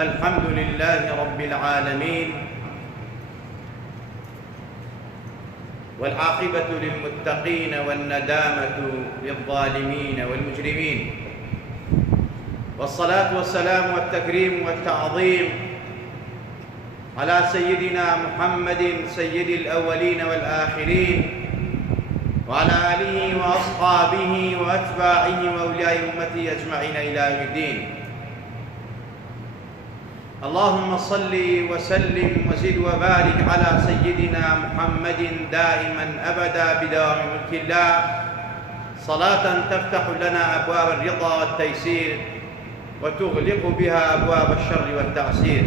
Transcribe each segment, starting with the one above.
الحمد لله رب العالمين، والعاقبة للمتقين والندامة للظالمين والمجرمين، والصلاة والسلام والتكريم والتعظيم على سيدنا محمد سيد الأولين والآخرين، وعلى آله وأصحابه وأتباعه وأولياء أمته أجمعين إلى يوم الدين. اللهم صل وسلم وزد وبارك على سيدنا محمد دائما أبدا بدوام ملك الله، صلاة تفتح لنا أبواب الرضا والتيسير وتغلق بها أبواب الشر والتعسير.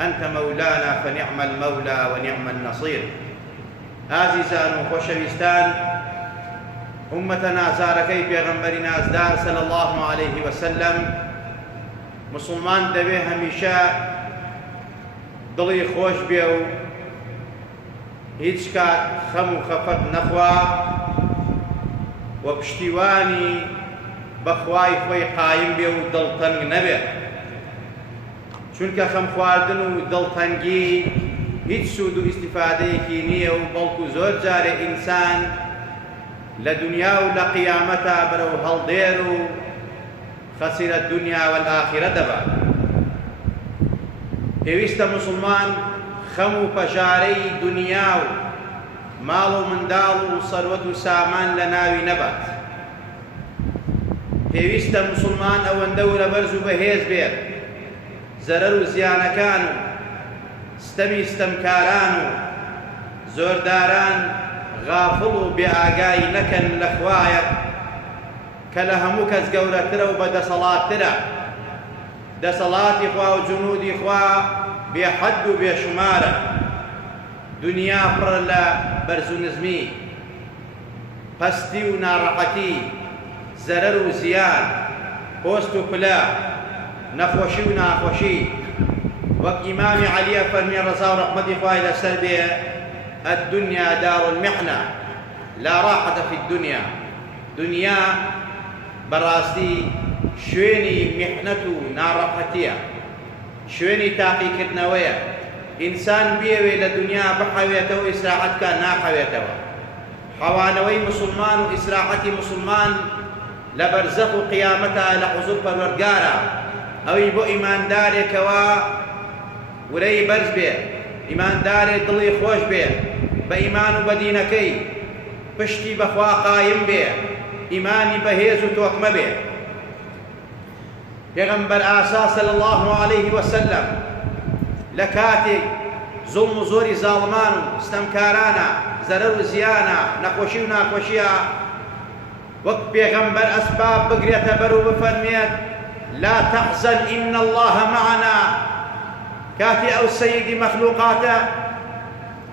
أنت مولانا فنعم المولى ونعم النصير. ئازیزان و خۆشەویستان، ئومەتە نازارەکەی پێغەمبەری نازدار صلی الله عليه وسلم، مسلمان دەبێ هەمیشە دڵی خۆش بێ و هیچ کات خەم و خەفەت نەخوا و پشتیوانی بەخوای خۆی قایم بێ و دڵتەنگ نەبێ، چونکە خەم خواردن و دڵتەنگی هیچ سوود و ئیستیفادەیەکی نییە و بەڵکو زۆر جارێ ئینسان لە دنیا و لە قیامەتا بەرەو هەڵدێر و خەسیرە الدنیا والآخرە دەبات. پێویستە مسلمان خەم و پەژارەی دنیا و ماڵ و منداڵ و سەروەت و سامان لە ناوی نەبات. پێویستە مسلمان ئەوەندە و لەبەرز و بەهێز بێت زەرەر و زیانەکان و ستەمی ستەمکاران و زۆرداران غافڵ و بێئاگای نەکەن لە خوایە کە لە هەموو کەس گەورەترە و بەدەسەڵاتترە. دەسەڵاتی خوا و جنودی خوا بێحەد و بێشمارە. دنیا پڕ لە بەرز و نزمی، پەستی و ناڕەحەتی، زەرەر و زیان، پۆست و پلە، نەخۆشی و ناخۆشی. وەک ئیمامی عەلیە فەرمێ ڕەزا و ڕەحمەتی خوای لەسەر بێ: الدنيا دار المحنة لا راحة في الدنيا. دنیا بەڕاستی شوێنی میحنەت و ناڕەحەتیە، شوێنی تاقیکردنەوەیە. ئینسان بێوێ لە دنیا بحەوێتەوە، ئیسراحەتکە ناحەوێتەوە. حەوانەوەی مسلمان و ئیسراحەتی مسلمان لە بەرزەخ و قیامەتە لە حوزور پەروەردگارە. ئەوەی بۆ ئیماندارێکەوە ورەی بەرز بێ، ئیماندارێ دڵی خۆش بێ بە ئیمان و بە دینەکەی، پشتی بەخوا قایم بێ، ئیمانی بەهێز و تۆکمە بێ. پێغەمبەر ئاسا صلی الله عليه وسلم لە کاتێک زوڵم و زۆری زاڵمان و ستەمکارانە، زەرەر و زیانە، نەخۆشی و ناخۆشیە، وەک پێغەمبەر ئەسباب بگرێتە بەر و بفەرمێت: لا تحزن إن الله معنا. کاتی ئەو سەیدی مەخلوقاتە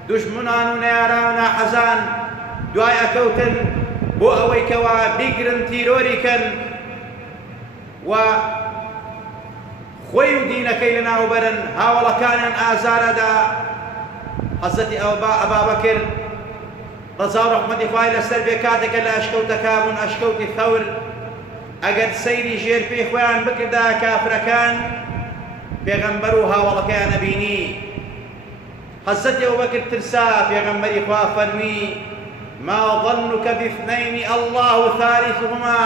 دوژمنان و نەیاران و ناحەزان دوای ئەکەوتن بۆ ئەوەی کەوا بیگرن تیرۆریکەن و خۆی و دینەکەی لەناوبەرن، هاوڵەکانیان ئازارەدا. حەزەتی ئەبابەکر ڕەزا و ڕەحمەتی خوای لەسەر بێ کاتێکە لە ئەشکەوتەکە بوون، ئەشکەوتی خەور، ئەگەر سەیری ژێرپێی خۆیان بکردا کافرەکان، پێغەمبەر و هاوڵەکەیان نەبینی. حەزەتی ئەبوبەکر ترسا، پێغەمبەری خوا فەرمی: ما ظنك باثنين الله ثالثهما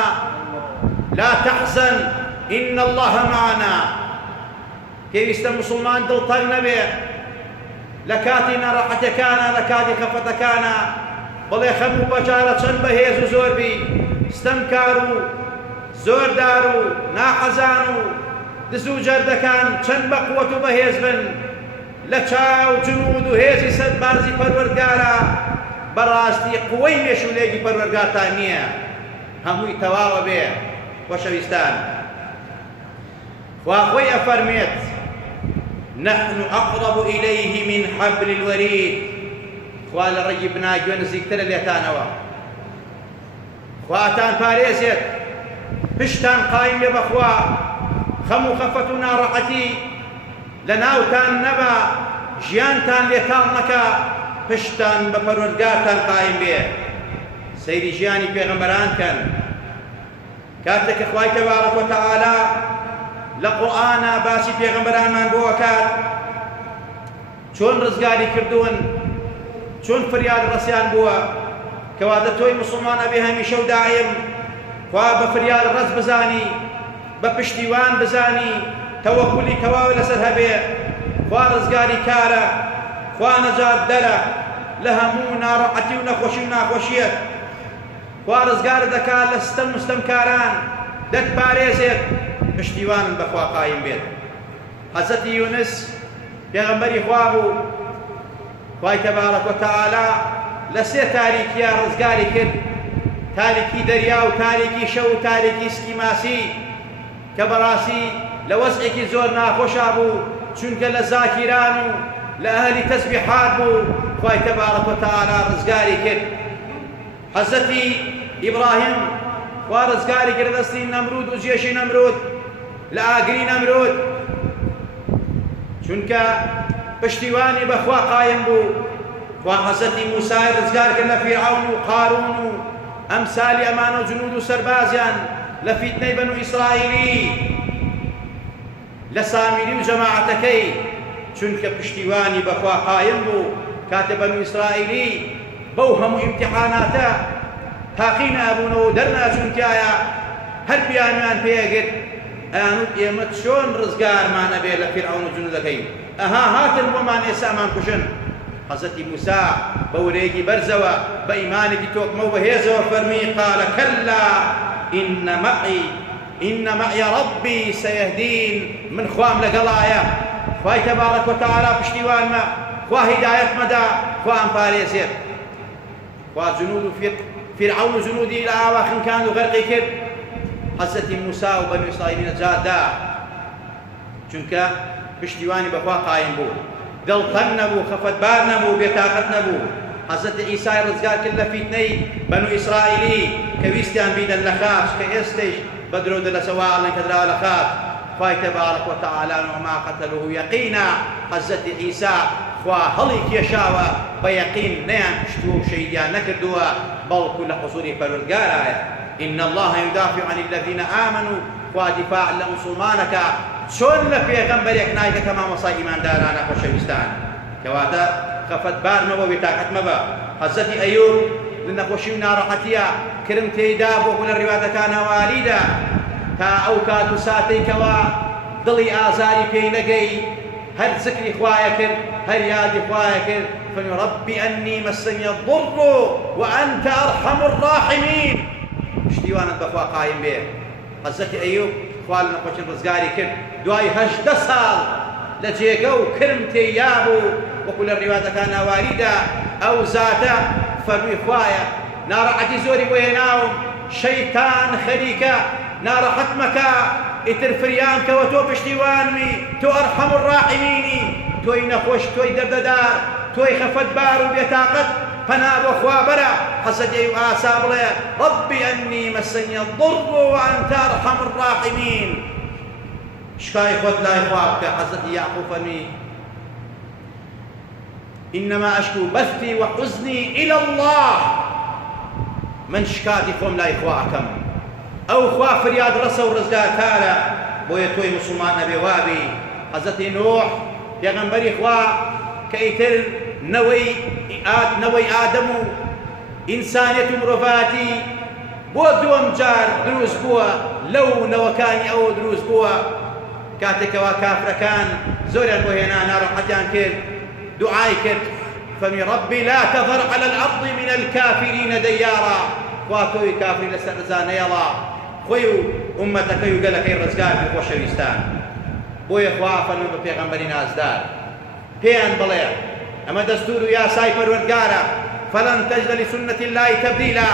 لا تحزن إن الله معنا. پێویستە مسلمان دڵتەنگ نەبێ لە کاتی ناڕەحەتیەکانە، لە کاتی خەفەتەکانە بڵێ خەم و پەژارە چەند بەهێز و زۆر بی، ستەمکار و زۆردار و ناحەزان و دز و جەردەکان چەند بە قووەت و بەهێز بن لە چاو جنود و هێزی سەربازی پەروەردگارە، بەڕاستی قووەی مێشولێکی پەروەردگارتان نییە، هەمووی تەواوە بێ. خۆشەویستان، خوا خۆی ئەفەرمێت: نحن أقرب إليه من حبل الوريد. خوا لە ڕێگی بناگوێ نزیکترە لێتانەوە. خواتان پارێزێت، پشتان قایم بێ بەخوا، خەم و خەفەت و ناڕەحەتی لە ناوتان نەبا، ژیانتان لێتاڵ نەکا، پشتان بە پەروەردگارتان قایم بێ. سەیری ژیانی پێغەمبەران کەن. کاتێک کە خوای تەبارەک و تەعالا لە قورئانە باسی پێغەمبەرانمان بۆ ئەکات چۆن ڕزگاری کردوون، چۆن فریاد ڕەسیان بووە. کەواتە تۆی مسلمان ئەبێ هەمیشە و دائیم خوا بە فریاد ڕەس بزانی، بە پشتیوان بزانی، تەوەکولی تەواوی لەسەر هەبێ. خوا ڕزگاری کارە، خوا نەجات دەرە لە هەموو ناڕەحەتی و نەخۆشی و ناخۆشیەک. خوا ڕزگارت دەکات لە ستەم و ستەمکاران، دەتپارێزێت، پشتیوانن بەخوا قایم بێت. حەزەتی یونس پێغەمبەری خوا بوو، خوای تەبارەک وتەعالا لە سێ تاریکیە ڕزگاری کرد: تاریکی دەریا و تاریکی شەو و تاریکی سکیماسی، کە بەڕاستی لە وەزعێکی زۆر ناخۆشا بوو، چونکە لە زاکیران و لە ئەهلی تەسبیحات بوو. خوای تەبارەک وتەعالا ڕزگاری کرد. حەزەتی ئیبراهیم خوا ڕزگاری کرد دەستی نەمرود و جێشی نەمرود، لە ئاگری نەمرود، چونکە پشتیوانی بەخوا قایم بوو. خوا حەزەتی موسای ڕزگار کرد لە فیرعەون و قارون و ئەمسالی ئەمانە و جنود و سەربازیان لە فیتنەی بەنو ئیسرائیلی، لە سامیری و جەماعەتەکەی، چونکە پشتیوانی بەخوا قایم بوو. کاتە بەنو ئیسرائیلی بەو هەموو ئیمتیحاناتە تاقی نابوونەوە و دەرناچوونتیایە، هەر بیانیان پێگرت ئەیانوت ئێمە چۆن ڕزگارمانە بێ لە فیرعەون و جنودەکەی، ئەها هاتن بۆمان ئێسامان کوشن. حەزەتی موسا بە ورەیەکی بەرزەوە بە ئیمانێکی تۆکمە و بەهێزەوە فەرمی: قالە کەلا ئینە مەعی ڕەبی سەیەهدین، من خوام لەگەڵایە. خوای تەبارەک وتەعالا پشتیوانمە، خوا هیدایەت مەدا، خوا ئەمپارێزێت. خوا جنود و فیرعەون و جنودی لە ئاوا خنکان و غەرقی کرد. حەزەتی موسا و بەنو ئیسرائیلی نەجات دا، چونکە پشتیوانی بەخوا قایم بوو، دڵتەنگ نەبوو، خەفەتبار نەبوو، بێتاقەت نەبوو. حەزەتی ئیسای ڕزگار کرد لە فیتنەی بەنو ئیسرائیلی کە ویستیان بیدەن لە خاچ، کە ئێستەش بە درۆدە لە سەواڵن کە دراوە لە خاچ. خوای تەبارەک وتەعالا وما قەتەلوه یەقینا، حەزەتی ئیسا خوا هەڵی کێشاوە بە یەقین، نەیان کوشتووە و شەیدیان نەکردووە، بەڵکو لە حوزوری پەروەردگارایە. إن الله يدافع عن الذين آمنوا، خوا دیفاع لە مسلمانەکە، چۆن لە پێغەمبەرێک نایکە تەمام وەسای ئیماندارانە خۆشەویستان. کەواتە خەفەتبار مەبە، بێتاقەت مەبە. حەزەتی ئەیوب لە نەخۆشی و ناڕەحەتیە کرم تێیدا بۆ لە ڕیواتەکان هەواریدا، تا ئەو کات و ساتێکەوە دڵی ئازاری پێی نەگەی، هەر ذکری خوایە کرد، هەر یادی خوایە کرد. فەرمی: رەبی ئەنی مەسەنی الضر وأنت أرحم الراحمین. پشتیوانت بەخوا قایم بێ. حەزەتی ئەیوب خوا لە نەخۆشی ڕزگاری کرد، دوای 18 ساڵ لە جێگە و کرم تێیا بوو، وەکو لە ڕیواتەکان هەواریدا. ئەو زاتە فەرمی خوایە ناڕەحەتی زۆری بۆ هێناوم، شەیتان خەریکە، ناڕەحەت مەکە، ئیتر فریام کەوە تۆ پشتیوانمی، تۆ ئەرحەم الراحمینی، تۆی نەخۆش، تۆی دەردەدار، تۆی خەفەتبار و بێتاقەت، پەنا بۆ خوا بەرە. حەزەتی ئەیوب ئاسا بڵێ: رەبی ئەنی مەسەنی الضر وأنت أرحم الراحمین. شکای خۆت لای خوا بکە. حەزەتی یعقوب فەرمی: إنما أشكو بثي وحزني إلى الله، من شکاتی خۆم لای خوا ئەکەم. ئەو خوا فریاد ڕەسە و ڕزگارکارە، بۆیە تۆی مسلمان نەبێ وابی. حەزەتی نوح پێغەمبەری خوا کە ئیتر نەوەی ئادەم و ئینسانیەت و مرۆڤەتی بۆ دووەم جار دروست بووە، لەو نەوەکانی ئەوە دروست بووە، کاتێکەوە کافرەکان زۆریان بۆ هێنا، ناڕەحەتیان کرد، دوعای کرد: فەرمی: رەبی لا تەذەر عەلى الأرض من الكافرین دەیارا. خوا تۆی کافری لەسەر ڕزا نەیەڵا، خۆی و ئومەتەکەی و گەلەکەی ڕزگار کرد. خۆشەویستان، بۆیە خوا فەرمووی بە پێغەمبەری نازدار، پێیان بڵێ ئەمە دەستور و یاسای پەروەردگارە: فەلەن تەجدە لسنة الله تەبدیلا،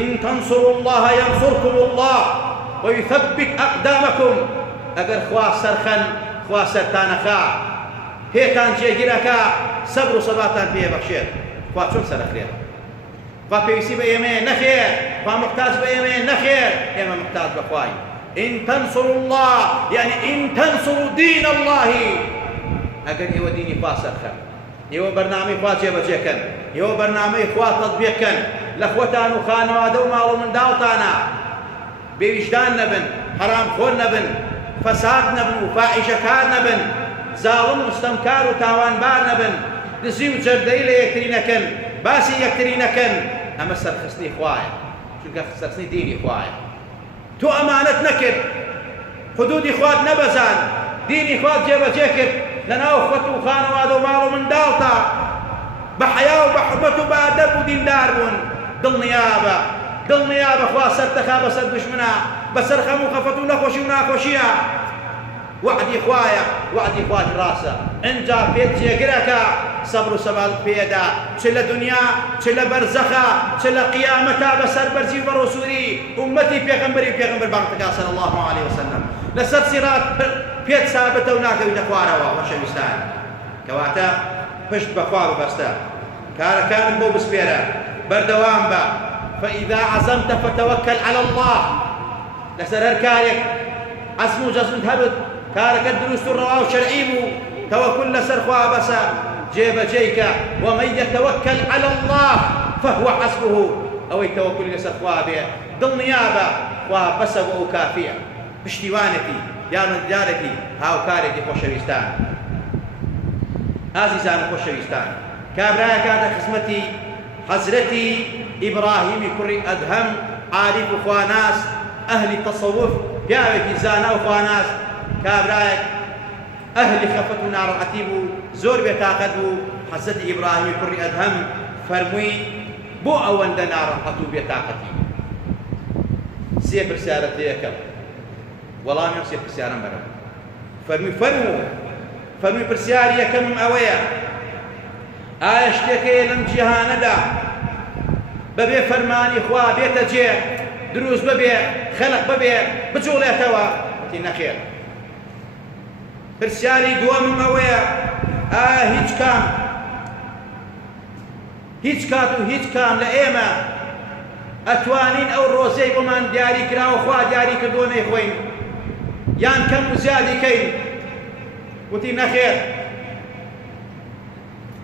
إن تنصروا الله ينصركم الله ويثبت أقدامكم. ئەگەر خوا سەرخەن، خوا سەرتانەخا، پێتان جێگیرەکە، سەبر و سەباتان پێبەخشێت. خوا چۆن سەرەخرێت؟ خوا پێویستی بە ئێمەیە نەخێر، خوا محتاج بە ئێمەیە نەخێر، ئێمە محتاج بە خوای. إن تنصروا الله يعني إن تنصروا دين الله، ئەگەر ئێوە دینی خوا سەرخەن، ئێوە بەرنامەی خوا جێبەجێکەن، ئێوە بەرنامەی خوا تەطبیقکەن، لە خۆتان و خانەوادە و ماڵ و منداڵتانە بێویژدان نەبن، حەرامخۆر نەبن، فەساد نەبن و فاحیشەکار نەبن، زاڵم و ستەمکار و تاوانبار نەبن، دزی و جەردەی لە یەکتری نەکەن، باسی یەکتری نەکەن. ئەمە سەرخستنی خوایە، چونکە سەرخستنی دینی خوایە. تۆ ئەمانەت نەکرد، حدودی خوات نەبەزان، دینی خوات جێبەجێ کرد لەناو خۆت و خانەوادە و ماڵ و منداڵتا، بە حەیا و بە حورمەت و بە ئەدەب و دیندار بوون. دڵنیابە خوا سەرتەخا بەسەر دوژمنە، بەسەر خەم و خەفەت و نەخۆشی و ناخۆشیە. وعدی خوایە، وعدی خوات ڕاستە. ئەنجا پێت جێگرەکە سەبر و سەبات پێدا، چ لە دنیا چ لە بەرزەخە چ لە قیامەتا بەسەر بەرزی و بەڕۆسووری ئومەتی پێغەمبەری پێغەمبەر بانگتەکا صلی الله علیه وسلم لەسەر سیرات پێت سابتە و ناکەویتە خوارەوە. خۆشەویستان، کەواتە پشت بەخوا ببەستە، کارەکانت بۆ بسپێرە، بەردەوام بە. فإذا عزمت فتوكل على الله. لەسەر هەر کارێک عزم و جەزمت هەبت، کارەکەت دروست و ڕەوا و شەرعی بوو، تەوەکل لەسەر خوا بەسە، جێبەجێیکە. ومن يتوكل على الله فهو حسبه. ئەوەی تەوەکل لەسەر خوا بێ، دڵنیابە خوا بەسە بۆ ئەو کافیە، پشتیوانێتی یارمەتیدارێتی هاوکارێکی. خۆشەویستان، ئازیزان و خۆشەویستان، کابرایە کاتە خزمەتی حەزرەتی ئیبراهیمی کوڕی ئەدهەم، عارف و خواناس، ئەهلی تەسەوف، پیاوێکی زانا و خواناس، کابرایەک ئەهلی خەفەت و ناڕەحەتی بوو، زۆر بێتاقەت بوو. حەزرەتی ئیبراهیمی کوڕی ئەدهەم فەرمووی بۆ ئەوەندە ناڕەحەت و بێتاقەتی؟ سێ پرسیارەت لێ یەکەم، وەڵامی ئەم سێ پرسیارەم بەرەوە. فەرمووی پرسیاری یەکەمم ئەوەیە، ئایا شتێکەیە لەم جیهانەدا بەبێ فەرمانی خوا بێتە جێ، دروست ببێ، خەلق ببێ، بجوڵێتەوە؟ وتی نەخێر. پرسیاری دووەمم ئەوەیە، ئایا هیچ کات و هیچ کام لە ئێمە ئەتوانین ئەو ڕۆزەی بۆمان دیاری کراوە خوا دیاری کردووە نەیخۆین، یان کەم و زیادیکەین؟ وتی نەخێر.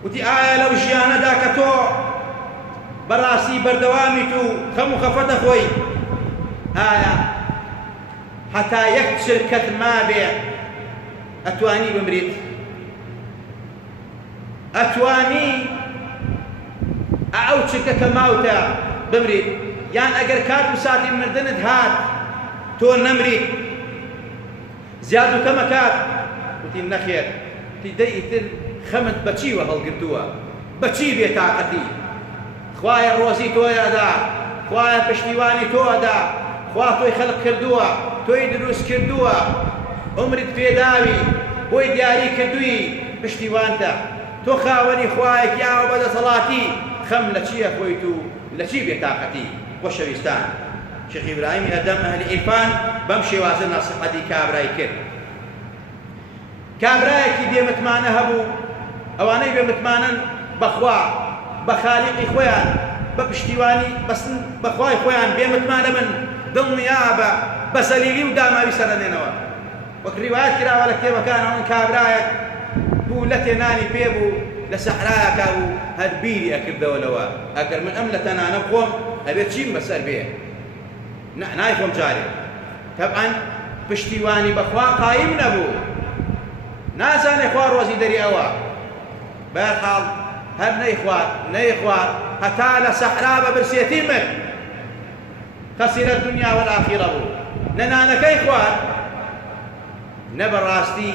وتی ئایا لەو ژیانەدا کە تۆ بەڕاستی بەردەوامیت و خەم و خەفەتە خۆی، ئایا حتا یەک چرکەت مابێ ئەتوانی بمریت؟ ئەتوانی ئەو چرکە کە ماوتە بمریت؟ یان ئەگەر کات و ساتی مردنت هات تۆ نەمریت، زیاد و کەمە کات؟ وتی نەخێر. وتی دەی ئیتر خەمت بەچیوە هەڵگرتووە؟ بەچی بێتاقەتی؟ خوایە ڕۆزی تۆیەدا، خوایە پشتیوانی تۆدا، خوا تۆی خەلق کردووە، تۆی دروست کردووە، عمرت پێداوی، بۆی دیاری کردووی، پشتیوانتە. تۆ خاوەنی خوایەکی ئاو بەدەسەڵاتی، خەم لە چییە خۆیت و لە چی بێتاقەتی؟ خۆشەویستان، شێخ ئیبراهیمی ئەدەم ئەهلی ئیرفان بەم شێوازە ناسیحەتی کابرای کرد. کابرایەکی بێمتمانە هەبوو، ئەوانەی بێمتمانن بەخوا، بە خالیقی خۆیان، بە پشتیوانی بەسن بەخوای خۆیان بێمتمانە من، دڵنیابە بە زەلیلی و داماوی سەرەنێنەوە. وەک ڕیوایەت کراوە لە کتێبەکانەوە، کابرایەک بوو لە تێنانی پێبوو لە سەحرایەکە و هەر بیری ئەکردەوە لەوە، ئەگەر من ئەم لە تەنانە بخۆم ئەبێت چیم بەسەر بێ، نایخۆم جارێ. تەبعەن پشتیوانی بەخوا قایم نەبوو، نازانێ خوا ڕۆزی دەری ئەوە. بەرحاڵ هەر نەیخوات هەتا لە سەحرا بە برسێتی مرد، خەسیرە دنیا وەلئاخیرە بوو. نەنانەکەی خوارد، نە بەڕاستی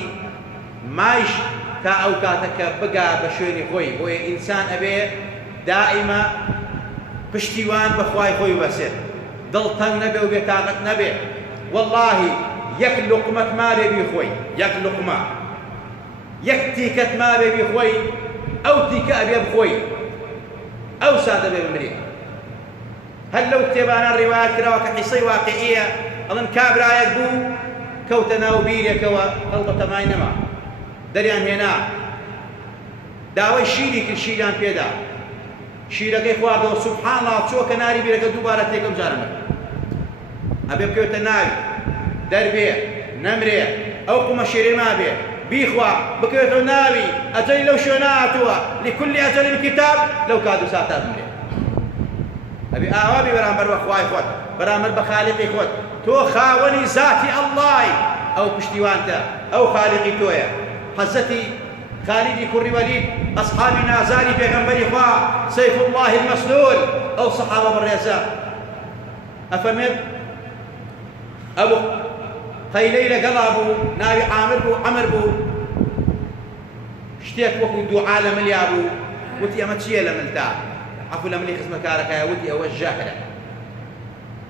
مایش تا ئەو کاتەکە بگا بە شوێنی خۆی. بۆیە ئینسان ئەبێ دائیمە پشتیوان بەخوای خۆی بەسێت، دڵتەنگ نەبێ و بێتاقەت نەبێ. وەڵڵاهی یەک لوقمەت مابێ بیخۆی، یەک لوقمە، یەک تیکەت مابێ بیخۆی، ئەو تیکە ئەبێ بخۆی، ئەو سادە بێ بمرێت. هەر لەو کتێبانە ڕیوایەت کراوە کە قیسەی واقعیە، ئەڵێن کابرایەک بوو کەوتە ناو بیرێکەوە، هەڵبەتە مای نەما، دەریان هێنا، داوای شیری کرد، شیریان پێدا، شیرەکەی خواردەوە، سوبحانەڵڵا چۆکە ناری بیرەکە دووبارە تێکەم جارەمە، ئەبێ بکەوێتە ناوی، دەربێ، نەمرێ، ئەو قومە شیرێ مابێ، بیخوا بکەوێتەوە ناوی، ئەجەلی لەو شوێنە هاتووە، لكلی ئەجەلی کتاب، لەو کات و ساتا بمرێ. ئەبێ ئاوابی بەرامبەر بە خوای خۆت، بەرامبەر بە خالیقی خۆت. تۆ خاوەنی ذاتی ئەڵڵای، ئەو پشتیوانتە، ئەو خالقی تۆیە. حەزەتی خالدی کوڕی وەلید ئەسحابی نازانی پێغەمبەری خوا سەیف الله المەسلول ئەو سەحابە بەڕێزە ئەفەرمێت ئەبوو قەیلەی لەگەڵا بوو، ناوی عامر بوو، عەمر بوو، شتێک وەکو دوعا لە ملیا بوو، وتی ئەمە چییە لە ملتا؟ عەفو لە ملی خزمەتکارەکەیە، وتی ئەوە ژاهرە،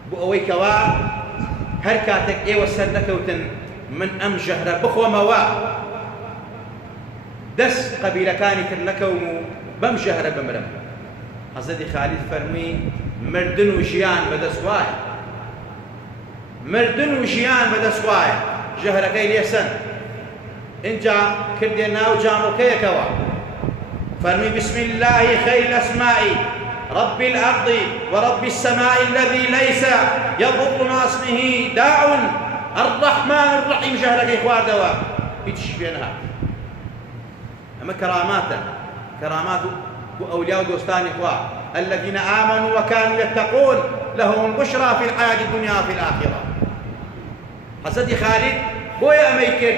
بۆ ئەوەی کەوا هەر کاتێک ئێوە سەر نەکەوتن من ئەم ژەهرە بخۆمەوە دەست قەبیلەکانی تر نەکەوم و بەم ژەهرە بمرم. حەزەتی خالید فەرمووی مردن و ژیان بەدەست وایە، مردن و ژیان بەدەست وایە. ژەهرەکەی لێسەن اینجا کردێ ناو جامۆکەیەکەوە، فەرمی بسم الله خير الأسماء رب الأرض ورب السماء الذي ليس يضر مع اسمه داع الرحمن الرحيم. ژەهرەکەی خواردەوە هیچ پێ نەهات. ئەمە کەراماتە، كرامات وأولياء دوستان إخوة الذين آمنوا وكانوا يتقون لهم البشرى في الحياة الدنيا وفي الآخرة. حسدي خالد بويا أميكر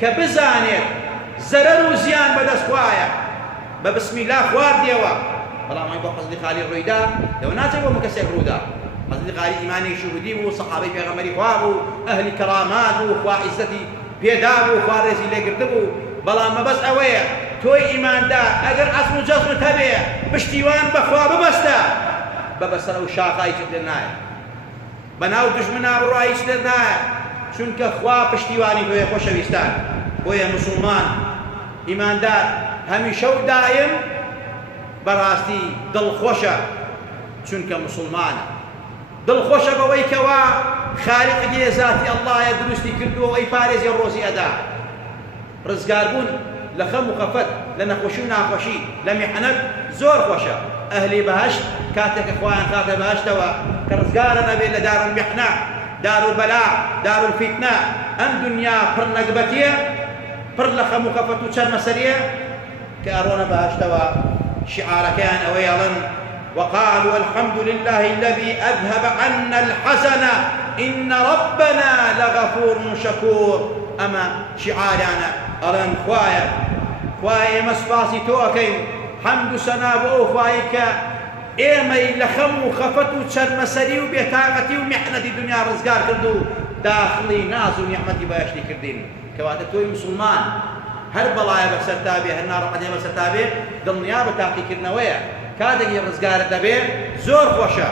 كبزانير زرر وزيان بدس خوايا ببسم الله خوار ديوا والله ما يبقى حسدي خالد رويدا لو ناتي ومكسر رودا. حسدي خالد إيماني شهودي وصحابي في غمري خوابو أهل كرامات وخوا عزتي بيدابو وخوا رئيسي اللي قردبو بلا ما بس أويا توي إيمان دا أجر عصم وجسم تبع بشتيوان بخوا ببستا ببستا وشاقا يشدناي بناو دشمنا برواي يشدناي چونك خوا بشتيواني توي خوشويستان ويا مسلمان إيمان دا هميشه دائم براستي دل خوشة چونك مسلمان دل خوشة بوي كوا خالق دي ذاتي الله يدرستي كردو وي فارز يروزي أدا رزقار بون لخم وخفت لنخوشي وناخوشي لمحنت زور خوشة أهلي بهشت كاتك إخوان كاتك بهشتوا كرزقارنا بين دار المحنة دار البلاء دار الفتنة أم دنيا پر نقبتية پر لخم وخفت وشر مسرية كأرونا بهشتوا شعار كان أويلا وقالوا الحمد لله الذي أذهب عنا الحزن إن ربنا لغفور شكور. أما شعارنا أرن خوايا مسفاسي توكين حمد سناب أو خوايك إيمي لخم وخفت وشر مسري وبيتاقتي ومحنة الدنيا رزقار كردو داخلي ناس ونعمتي باشتي كردين كواتك توي مسلمان هر بلايا بسر تابع هر نار قديم بسر تابع دنيا بتاقي كرنوية كادك يرزقار دبير زور خوشا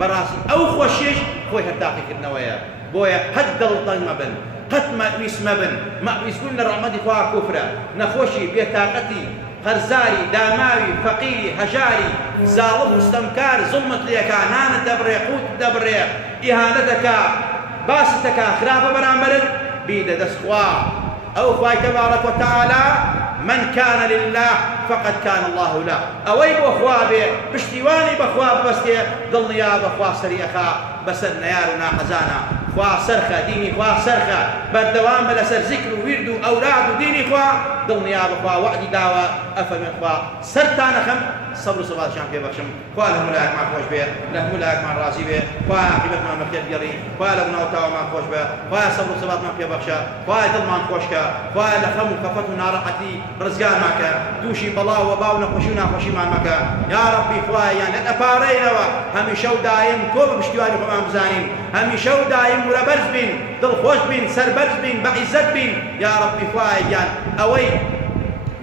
براسي أو خوشيش خوي هتاقي كرنوية بويا هدل طن مبن قد مأويس مبن مأويس قلنا رحمتي خواه كفرة نخوشي بيتاقتي قرزاري داماوي فقيري هجاري ظالم مستمكار ظلمت ليكا نان دبري قوت دبري إهانتك باستك خراب برامبرد بيد دسخوا أو خواي تبارك وتعالى من كان لله فقد كان الله له أوي بأخوابي بشتيواني بأخواب بستي ضل يا بأخواب سريخا بسر نيارنا حزانا خوا سرخة ديني خوا سرخة بردوام بلا سر ذكر ويردو أولاد ديني خوا ضل يا بأخوا وعدي داوة أفهم خوا سرتانا خم صبر صبات شام في بخشم خوا لهم لاك مع خوش بيه لهم لاك مع الرازي بيه خوا عقبت مع مخير جري خوا لهم نوتاو مع خوش بيه خوا صبر صبات مع في بخشا خوا دل مع خوشكا خوا لخم وكفت ونارقتي رزقان معك دوشي بلا وباو نخوشي ونخوشي مع المكا يا ربي خوا يعني أبارينا هم شو دايم كوب بشتواني خمام زانين هم شو دايم مربرز بين دل خوش بين سربرز بين بعزت بين يا ربي خوا يعني أوي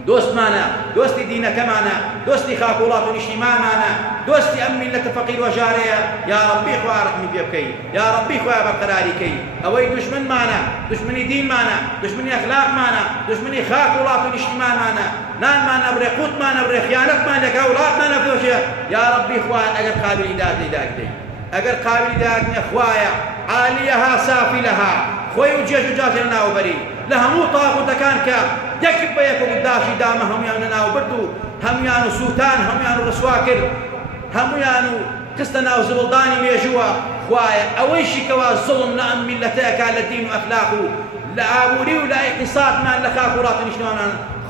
دوست مانا دوستي دينك معنا دوستي خاكولات ونشتمان معنا دوستي أم ملة فقير وجارية يا ربي خواه رحمي بيبكي يا ربي خواه بقراري كي أوي دشمن معنا دشمني دين معنا دشمني أخلاق معنا دشمني خاكولات ونشتمان معنا نان معنا بري قوت معنا بري خيانت معنا لك أولاد معنا بذوشية يا ربي خواه أقر قابل إداد لداك دي أقر قابل إداد أخوايا عاليها سافلها خوي وجيش وجاش لنا وبري لهمو طاغوت كان كا يكب بيكو قداشي داما هم يانو بردو هم يانو سوتان هم يانو رسواكر هم يانو قستنا وزبلداني ميجوا خوايا اويشي كوا الظلم لأم ملتك على الدين واخلاقه لآبوري ولا اقتصاد ما لخاكو راتني شنو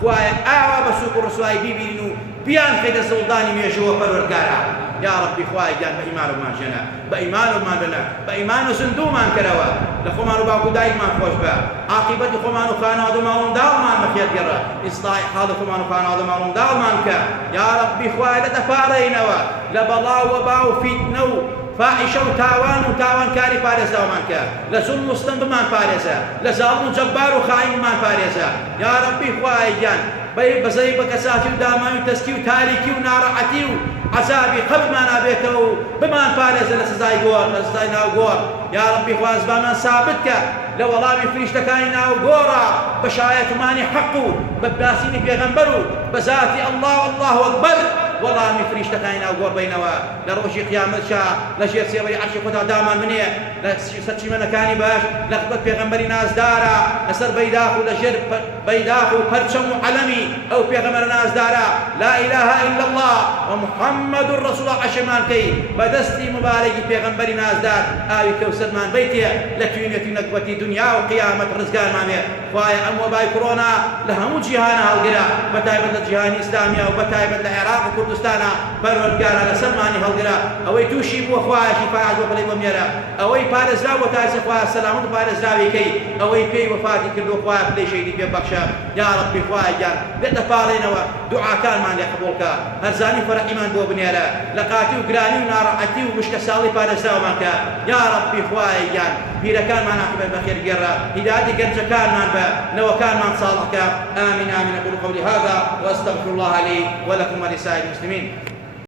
خوايا اعوا بسوق الرسواي بيبينو بيان خيد الزبلداني ميجوا فروركارا يا ربي خوای گیان بە ئیمانمان ژێنە بە ئیمانمان بنە بە ئیمان و زندومان کەرەوە لە خۆمان و باوکو دایکمان خۆش بە عاقبەتی خۆمان و خانەوادە ماڵ و منداڵمان بەخێر گەڕە ئیسلاحی حاڵی خۆمان و خانەوادە ماڵ و منداڵمان کە یا ربی خوای لە دەپارڕێینەوە لە بەڵاو وەبا و فیتنە و فاحشە و تاوانکاری پارێزراومان کە لە زوڵم و ستەم بمان پارێزە لە زاڵم و جەبار و خاینمان پارێزە یا ربی خوای گیان بەزەی بە کەساتی و داماوی تەسکی و تاریکی و ناڕەحەتی و عەزابی قەبرمان ئابێتەوە و بمان پارێزە لە سزای گۆڕ لە سزای ناو گۆڕ یا ربی خوا زبانمان سابت کە لە وەڵامی فریشتەکانی ناو گۆڕە بە شایەتمانی حەق و بە باسینی پێغەمبەر و بە ذاتی الله ئەکبەر وەڵامی فریشتەکانی ناو گۆڕ بینەوە لە ڕۆژی قیامەتشا لە ژێر سێوەی عەرشی خۆتا دامان بنێ لە سەر چیمەنەکانی باش لە خزمەت پێغەمبەری نازدارە لەسەر بەیداق و لەژێر بەیداق و پەرچەم و عەلەمی ئەو پێغەمبەرە نازدارە لا إله إلا الله ومحمد رسول الله عەشرمان کەی بەدەستی مبارەکی پێغەمبەری نازدار ئاوی کەوسەرمان بەیتێ لە توێنێتی نەکبەتی دنیا و قیامەت ڕزگارمانێ خوایە ئەم وەبای کۆڕۆنا لە هەموو جیهانە هەڵگرە بەتایبەت لە جیهانی ئیسلامیە و بەتایبەت لە عێراق و کوردستانە پەروەردگارە لەسەرمانی هەڵگرە ئەوەی تووشی بووە خوایە شیفاعەت بۆ بڵێ بۆ مێرە ئەوەی پارێزرا بۆ تایسە خوایە سەلامەت و پارێزراوێکەی ئەوەی پێی وەفاتی کردو خوایە پلەی شەیدی پێ بەخشە یا ربی خوایە گیان بێتە پاڵێنەوە دوعاکانمان لێ قبوڵکە هەرزانی فەرەحیمان بۆ بنێرە لە قاتی و گرانی و ناڕەحەتی و مشکە ساڵی پارێزراومان کە یا ربی خوایە گیان پیرەکانمان عاقبەت بەخێر گێڕە هیدایەتی گەنجەکانمان بە نەوەکانمان ساڵحکە آمین آمین أقول قولي هذا وأستغفر الله لي ولكم ولسائر المسلمين